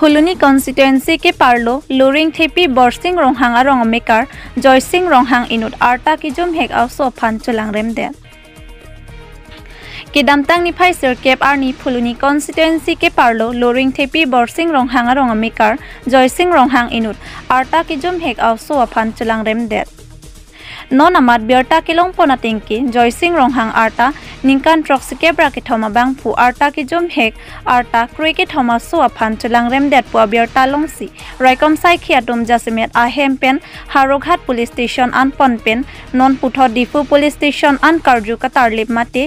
फुलुनी constituency के पार्लो लुरिंग थेपी बरसिंग रोंहांगा रोंगमेकार जयसिंग रोंहांग इनुट आर्टा की जुम हेक आवसो फान चुलांग रेमदे किदामतांग नि फाइसर केप आरनी फुलुनी कॉन्स्टिट्युएंसी के पार्लो लुरिंग थेपी बरसिंग रोंहांगा रोंगमेकार जयसिंग रोंहांग इनुट आर्टा की जुम हेक आवसो फान चुलांग रेमदे non amat biarta kilong pona tingki joysing ronghang arta ningkan troksike brake thoma bang phu arta ki jom hek arta krike thoma so aphan chulang rem det pu biarta longsi raikom sai khiatum jasimet a hempen haroghat police station an ponpen non putho difu police station an karju katarlip mate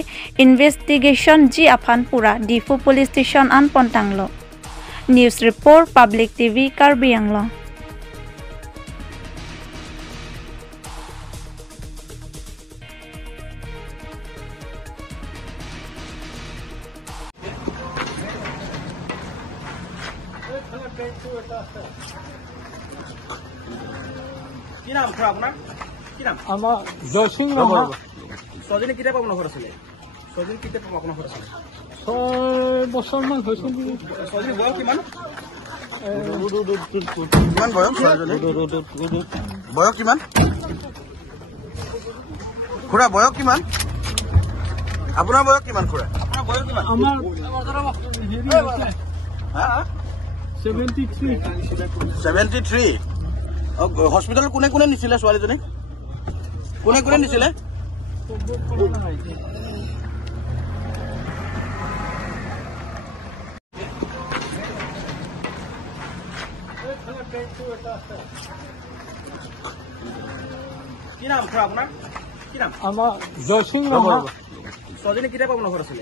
investigation ji aphan pura difu police station an pontanglo news report public tv Karbi Anglo কি নাম খুৰা আপোনাৰ কি নাম আমাৰ জয়সিং ৰহা সজনী কিটা পাব নখৰ আছিল সজনী কিটা পাব আপোনাৰ ঘৰ আছিল 6 বছৰমান হৈছে নেকি সজনী বয়স কিমান কিমান বয়স সজনী বয়স কিমান খুৰা বয়স কিমান আপোনাৰ বয়স কিমান খুৰা আপোনাৰ বয়স কিমান আমাৰ হা 73 হস্পিটাল কোনে কোনে নিছিলে ছোৱালীজনী কোনে কোনে নিছিলে কি নাম খুৰা আপোনাৰ কি নাম আমাৰ জয়সিং ৰহা সজনী কিটা পাব নখৰ আছিল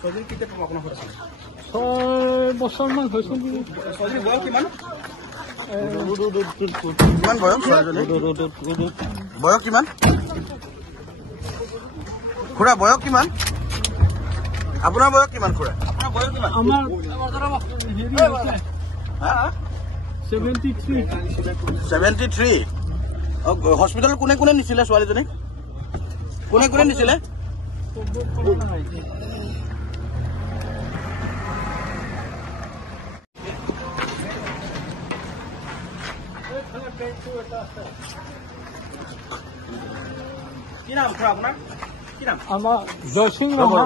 সজনী কিটা পাব আপোনাৰ ঘৰ আছিল 6 বছৰমান হৈছে নেকি সজনী বয়স কিমান কিমান বয়স ছোৱালীজনী বয়স কিমান খুৰা বয়স কিমান আপোনাৰ বয়স কিমান খুৰা আপোনাৰ বয়স কিমান আমাৰ হা 73 হস্পিটাল কোনে কোনে নিছিলে ছোৱালীজনী কোনে কোনে নিছিলে কি নাম খুৰা আপোনাৰ কি নাম আমাৰ জয়সিং ৰহা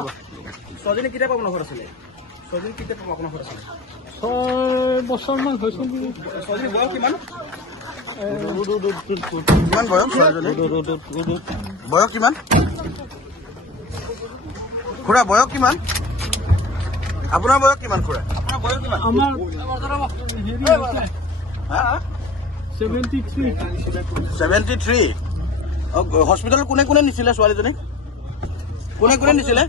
সজনী কিটা পাব নখৰ আছিল সজনী কিটা পাব আপোনাৰ ঘৰ আছিল 6 বছৰমান হৈছে নেকি সজনী বয়স কিমান কিমান বয়স ছোৱালীজনী বয়স কিমান খুৰা বয়স কিমান আপোনাৰ বয়স কিমান খুৰা আপোনাৰ বয়স কিমান আমাৰ হা 73 হস্পিটাল কোনে কোনে নিছিলে ছোৱালীজনী কোনে কোনে নিছিলে